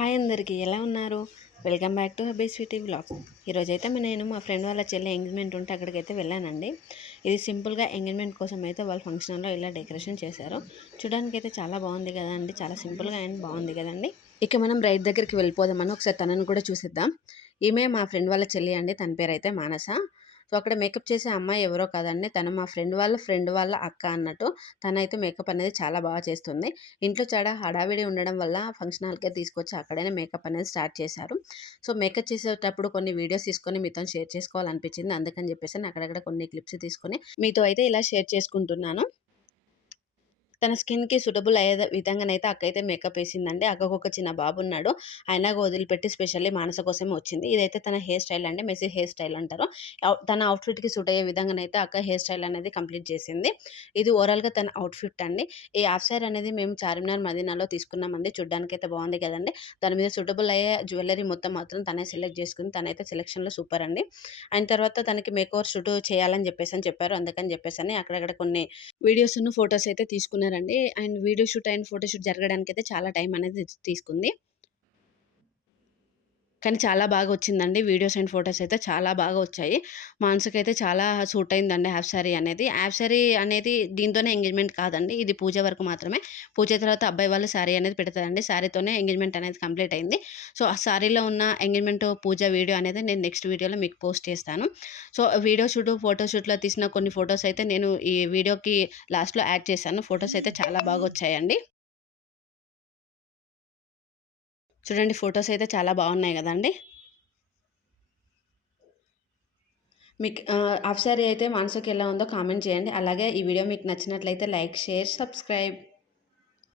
Hi అందరికీ ఎలా ఉన్నారు? Welcome back to hubby sweety vlogs. ఈరోజైతే నేను మా ఫ్రెండ్ వాళ్ళ చెల్లి ఎంగేజ్మెంట్ ఉంటే అక్కడికైతే వెళ్ళానండి. ఇది సింపుల్గా ఎంగేజ్మెంట్ కోసం అయితే వాళ్ళ ఫంక్షన్ హాల్లో ఇలా డెకరేషన్ చేశారు. చూడడానికి అయితే చాలా బాగుంది కదండి. చాలా సింపుల్గా అండ్ బాగుంది కదండి. ఇక మనం బ్రైడ్ దగ్గరికి వెళ్ళిపోదామని ఒకసారి తనను కూడా చూసిద్దాం. ఈమె మా ఫ్రెండ్ వాళ్ళ చెల్లి అండి. తన పేరు అయితే మానస. సో అక్కడ మేకప్ చేసే అమ్మాయి ఎవరో కాదండి, తను మా ఫ్రెండ్ వాళ్ళ అక్క అన్నట్టు. తనైతే మేకప్ అనేది చాలా బాగా చేస్తుంది. ఇంట్లో చాలా హడావిడి ఉండడం వల్ల ఫంక్షన్ హాల్కే తీసుకొచ్చి అక్కడనే మేకప్ అనేది స్టార్ట్ చేశారు. సో మేకప్ చేసేటప్పుడు కొన్ని వీడియోస్ తీసుకొని మీతో షేర్ చేసుకోవాలనిపించింది. అందుకని చెప్పేసి అక్కడక్కడ కొన్ని క్లిప్స్ తీసుకొని మీతో అయితే ఇలా షేర్ చేసుకుంటున్నాను. తన స్కిన్‌కి సూటబుల్ అయ్యే విధంగానైతే అక్కయితే మేకప్ ఏసిందండి. అక్కకొక చిన్న బాబున్నాడు. అయినా వదిలిపెట్టి స్పెషల్లీ మానస కోసమే వచ్చింది. ఇదైతే తన హెయిర్ స్టైల్ అండి. మెస్సీ హెయిర్ స్టైల్ అంటారు. తన అవుట్‌ఫిట్‌కి సూట్ అయ్యే విధంగానైతే అక్క హెయిర్ స్టైల్ అనేది కంప్లీట్ చేసింది. ఇది ఓవరాల్‌గా తన అవుట్‌ఫిట్ అండి. ఈ హాఫ్ సారీ అనేది మేము చార్మినార్ మదీనాలో తీసుకున్నామండి. చూడ్డానికైతే బాగుంది కదండీ. దాని మీద సూటబుల్ అయ్యే జ్యువెల్లరీ మొత్తం మాత్రం తనే సెలెక్ట్ చేసుకుంది. తనైతే సెలక్షన్‌లో సూపర్ అండి. అయిన తర్వాత తనకి మేకోవర్ షూట్ చేయాలని చెప్పేసని చెప్పారు. అందుకని చెప్పేసని అక్కడక్కడ కొన్ని వీడియోస్‌ను, ఫోటోస్ అయితే తీసుకున్నారండి. And video shoot and photo shoot జరగడానికైతే చాలా టైం అనేది తీసుకుంది. కానీ చాలా బాగా వచ్చిందండి. వీడియోస్ అండ్ ఫోటోస్ అయితే చాలా బాగా వచ్చాయి. మానసకైతే చాలా సూట్ అయిందండి హాఫ్ సారీ అనేది. హాఫ్ సారీ అనేది దీంతోనే ఎంగేజ్‌మెంట్ కాదండి. ఇది పూజ వరకు మాత్రమే. పూజ తర్వాత అబ్బాయి వాళ్ళు సారీ అనేది పెడతారండి. సారీతోనే ఎంగేజ్‌మెంట్ అనేది కంప్లీట్ అయింది. సో, ఆ సారీలో ఉన్న ఎంగేజ్‌మెంట్ పూజ వీడియో అనేది నేను నెక్స్ట్ వీడియోలో మీకు పోస్ట్ చేస్తాను. సో, వీడియో షూట్, ఫోటో షూట్‌లో తీసిన కొన్ని ఫోటోస్ అయితే నేను ఈ వీడియోకి లాస్ట్‌లో యాడ్ చేశాను. ఫోటోస్ అయితే చాలా బాగా వచ్చాయండి. చూడండి, ఫోటోస్ అయితే చాలా బాగున్నాయి గదండీ! మీకు హాఫ్ సారీ అయితే మానసకి ఎలా ఉందో కామెంట్ చేయండి. అలాగే ఈ వీడియో మీకు నచ్చినట్లయితే లైక్, షేర్, సబ్స్క్రైబ్.